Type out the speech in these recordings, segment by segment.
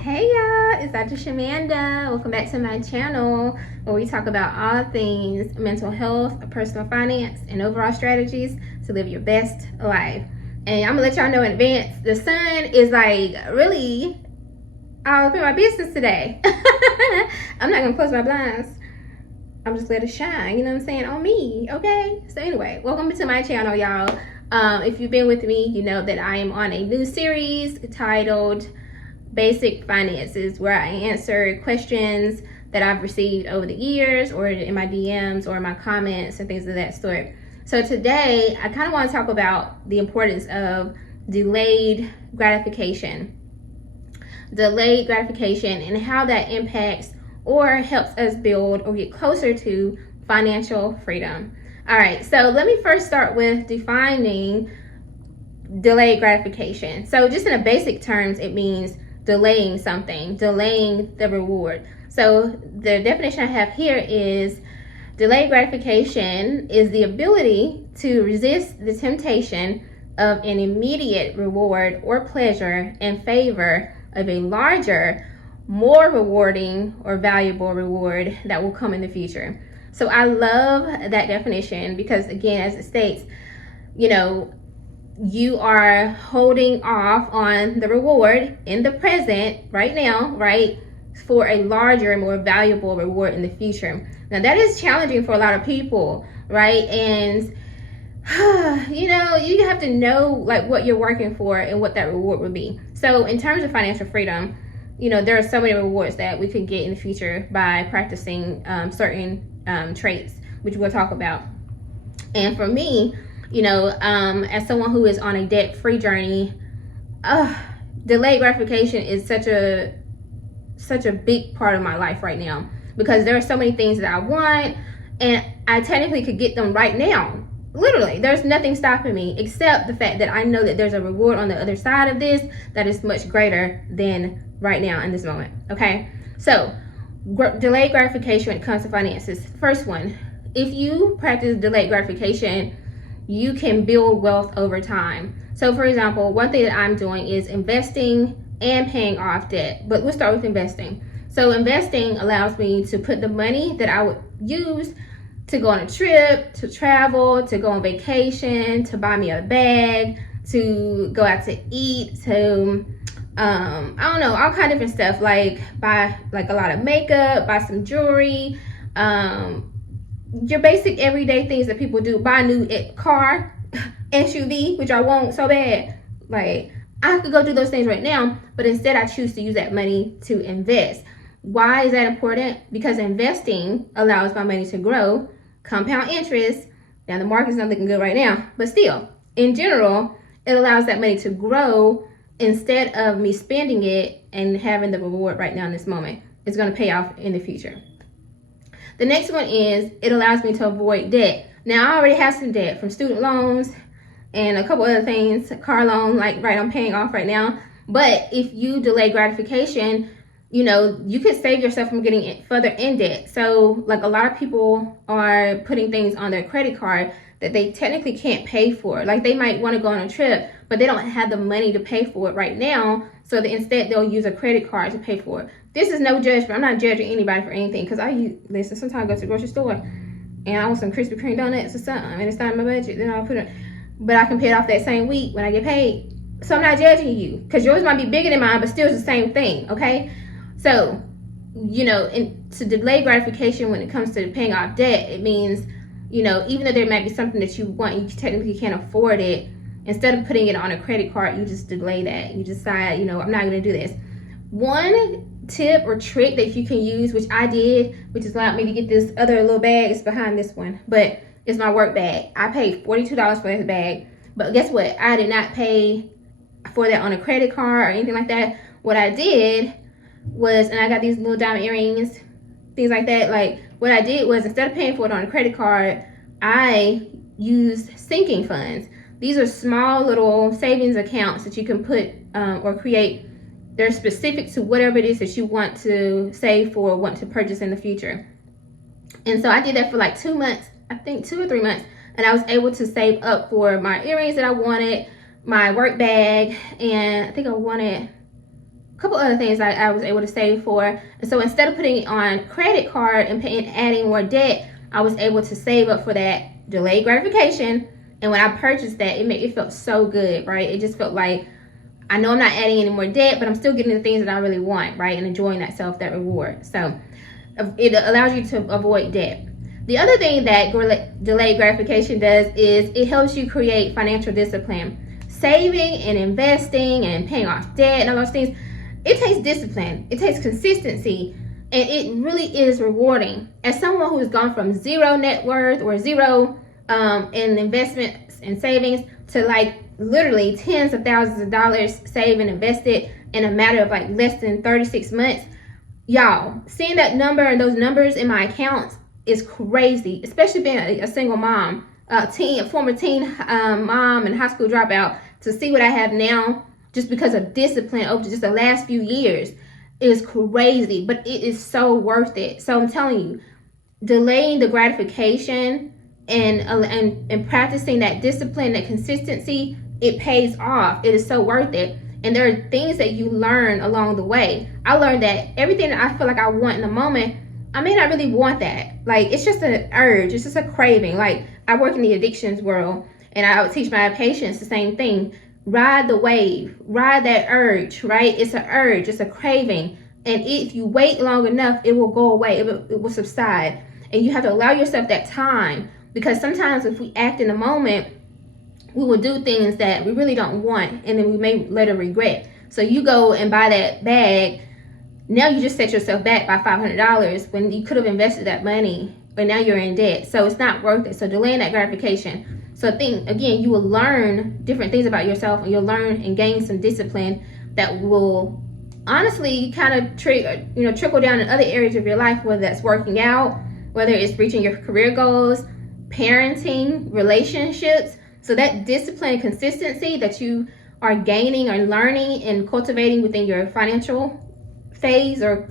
Hey y'all, it's Dr. Shamanda. Welcome back to my channel where we talk about all things mental health, personal finance, and overall strategies to live your best life. And I'm gonna let y'all know in advance, the sun is like really all up in my business today. I'm not gonna close my blinds. I'm just let it shine, you know what I'm saying, on me, okay? So anyway, welcome to my channel, y'all. If you've been with me, you know that I am on a new series titled Basic Finances, where I answer questions that I've received over the years or in my DMs or my comments and things of that sort. So today I kind of want to talk about the importance of delayed gratification and how that impacts or helps us build or get closer to financial freedom. All right, so let me first start with defining delayed gratification. So just in a basic terms, it means delaying something, delaying the reward. So the definition I have here is delayed gratification is the ability to resist the temptation of an immediate reward or pleasure in favor of a larger, more rewarding or valuable reward that will come in the future. So I love that definition because, again, as it states, you are holding off on the reward in the present right now, right, for a larger and more valuable reward in the future. Now that is challenging for a lot of people, right? And you have to know like what you're working for and what that reward would be. So in terms of financial freedom, there are so many rewards that we could get in the future by practicing certain traits, which we'll talk about. And for me, as someone who is on a debt-free journey, delayed gratification is such a big part of my life right now, because there are so many things that I want and I technically could get them right now. Literally, there's nothing stopping me except the fact that I know that there's a reward on the other side of this that is much greater than right now in this moment. Okay, so delayed gratification when it comes to finances. First one, if you practice delayed gratification, you can build wealth over time. So for example, one thing that I'm doing is investing and paying off debt. But we'll start with investing. So investing allows me to put the money that I would use to go on a trip, to travel, to go on vacation, to buy me a bag, to go out to eat, to I don't know, all kind of different stuff, like buy like a lot of makeup, buy some jewelry, your basic everyday things that people do. Buy a new car, SUV, which I want so bad. Like, I could go do those things right now, but instead I choose to use that money to invest. Why is that important? Because investing allows my money to grow, compound interest. Now the market's not looking good right now, but still, in general, it allows that money to grow instead of me spending it and having the reward right now in this moment. It's going to pay off in the future. The next one is it allows me to avoid debt. Now I already have some debt from student loans and a couple other things, car loan, like I'm paying off right now. But if you delay gratification, you could save yourself from getting further in debt. So like a lot of people are putting things on their credit card that they technically can't pay for. Like they might want to go on a trip, but they don't have the money to pay for it right now. So that instead they'll use a credit card to pay for it. This is no judgment. I'm not judging anybody for anything, because sometimes I go to the grocery store and I want some Krispy Kreme donuts or something and it's not in my budget, then I'll put it, but I can pay it off that same week when I get paid. So I'm not judging you, because yours might be bigger than mine, but still it's the same thing, okay? So, to delay gratification when it comes to paying off debt, it means, even though there might be something that you want, you technically can't afford it, instead of putting it on a credit card, you just delay that. You decide, I'm not going to do this. One tip or trick that you can use, which I did, which has allowed me to get this other little bag, it's behind this one, but it's my work bag. I paid $42 for this bag, but guess what? I did not pay for that on a credit card or anything like that. What I did was, and I got these little diamond earrings, things like that. Like what I did was, instead of paying for it on a credit card, I used sinking funds. These are small little savings accounts that you can put or create. They're specific to whatever it is that you want to save for or want to purchase in the future. And so I did that for like 2 months, I think 2 or 3 months, and I was able to save up for my earrings that I wanted, my work bag, and I think I wanted couple other things I was able to save for. And so instead of putting it on credit card and adding more debt, I was able to save up for that delayed gratification. And when I purchased that, it felt so good, right? It just felt like, I know I'm not adding any more debt, but I'm still getting the things that I really want, right? And enjoying that reward. So it allows you to avoid debt. The other thing that delayed gratification does is it helps you create financial discipline. Saving and investing and paying off debt and all those things, it takes discipline. It takes consistency. And it really is rewarding. As someone who's gone from zero net worth or zero in investments and savings to like literally tens of thousands of dollars saved and invested in a matter of like less than 36 months, y'all, seeing that number and those numbers in my accounts is crazy, especially being a single mom, former teen mom and high school dropout. To see what I have now just because of discipline over just the last few years is crazy, but it is so worth it. So I'm telling you, delaying the gratification and practicing that discipline, that consistency, it pays off. It is so worth it. And there are things that you learn along the way. I learned that everything that I feel like I want in the moment, I may not really want that. Like, it's just an urge. It's just a craving. Like, I work in the addictions world, and I would teach my patients the same thing. Ride the wave. Ride that urge, right? It's an urge. It's a craving. And if you wait long enough, it will go away. It will subside. And you have to allow yourself that time, because sometimes if we act in the moment, we will do things that we really don't want, and then we may later regret. So you go and buy that bag. Now you just set yourself back by $500 when you could have invested that money, but now you're in debt. So it's not worth it. So delaying that gratification. So I think, again, you will learn different things about yourself, and you'll learn and gain some discipline that will honestly kind of trickle down in other areas of your life, whether that's working out, whether it's reaching your career goals, parenting, relationships. So that discipline and consistency that you are gaining or learning and cultivating within your financial phase or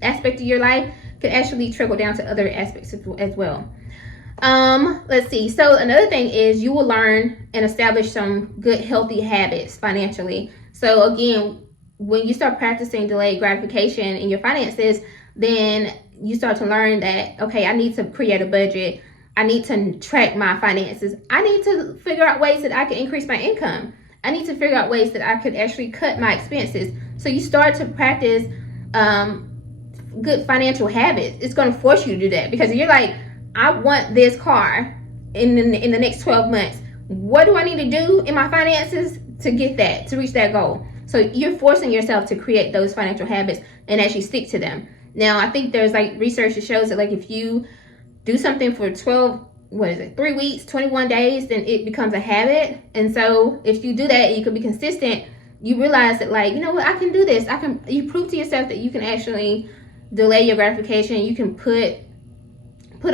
aspect of your life could actually trickle down to other aspects as well. Let's see. So another thing is you will learn and establish some good, healthy habits financially. So again, when you start practicing delayed gratification in your finances, then you start to learn that, okay, I need to create a budget. I need to track my finances. I need to figure out ways that I can increase my income. I need to figure out ways that I could actually cut my expenses. So you start to practice good financial habits. It's going to force you to do that, because you're like, I want this car in the next 12 months. What do I need to do in my finances to get that, to reach that goal? So you're forcing yourself to create those financial habits and actually stick to them. Now, I think there's like research that shows that like if you do something for 3 weeks, 21 days, then it becomes a habit. And so if you do that and you can be consistent, you realize that, like, you know what, I can do this. You prove to yourself that you can actually delay your gratification. You can put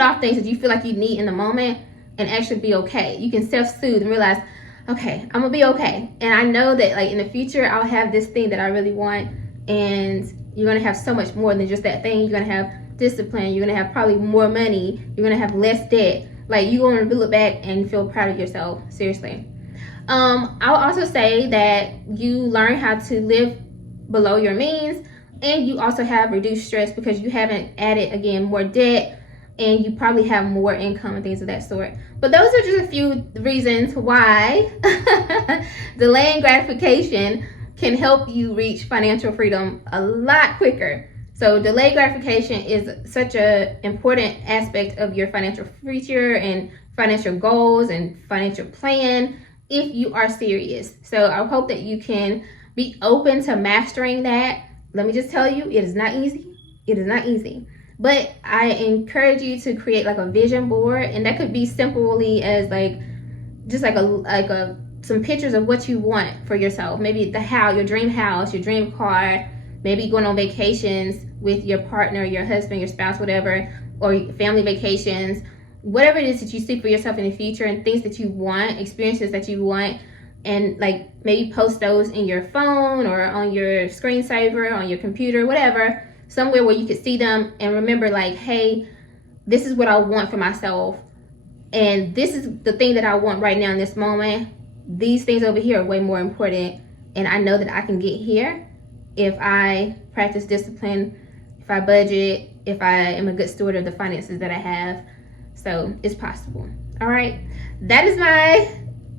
off things that you feel like you need in the moment and actually be okay. You can self-soothe and realize, okay, I'm gonna be okay. And I know that like in the future, I'll have this thing that I really want, and you're gonna have so much more than just that thing. You're gonna have discipline. You're gonna have probably more money. You're gonna have less debt. Like, you're gonna look back and feel proud of yourself. Seriously. I'll also say that you learn how to live below your means, and you also have reduced stress because you haven't added, again, more debt, and you probably have more income and things of that sort. But those are just a few reasons why delaying gratification can help you reach financial freedom a lot quicker. So delayed gratification is such an important aspect of your financial future and financial goals and financial plan if you are serious. So I hope that you can be open to mastering that. Let me just tell you, it is not easy. It is not easy. But I encourage you to create like a vision board, and that could be simply as like just like some pictures of what you want for yourself. Maybe your dream house, your dream car, maybe going on vacations with your partner, your husband, your spouse, whatever, or family vacations, whatever it is that you see for yourself in the future, and things that you want, experiences that you want, and like maybe post those in your phone or on your screensaver, on your computer, whatever, somewhere where you could see them and remember like, hey, this is what I want for myself, and this is the thing that I want right now in this moment. These things over here are way more important, and I know that I can get here if I practice discipline, if I budget, if I am a good steward of the finances that I have. So it's possible. All right, that is my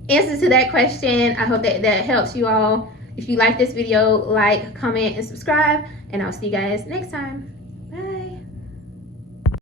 answer to that question. I hope that helps you all. If you like this video, like, comment, and subscribe, and I'll see you guys next time.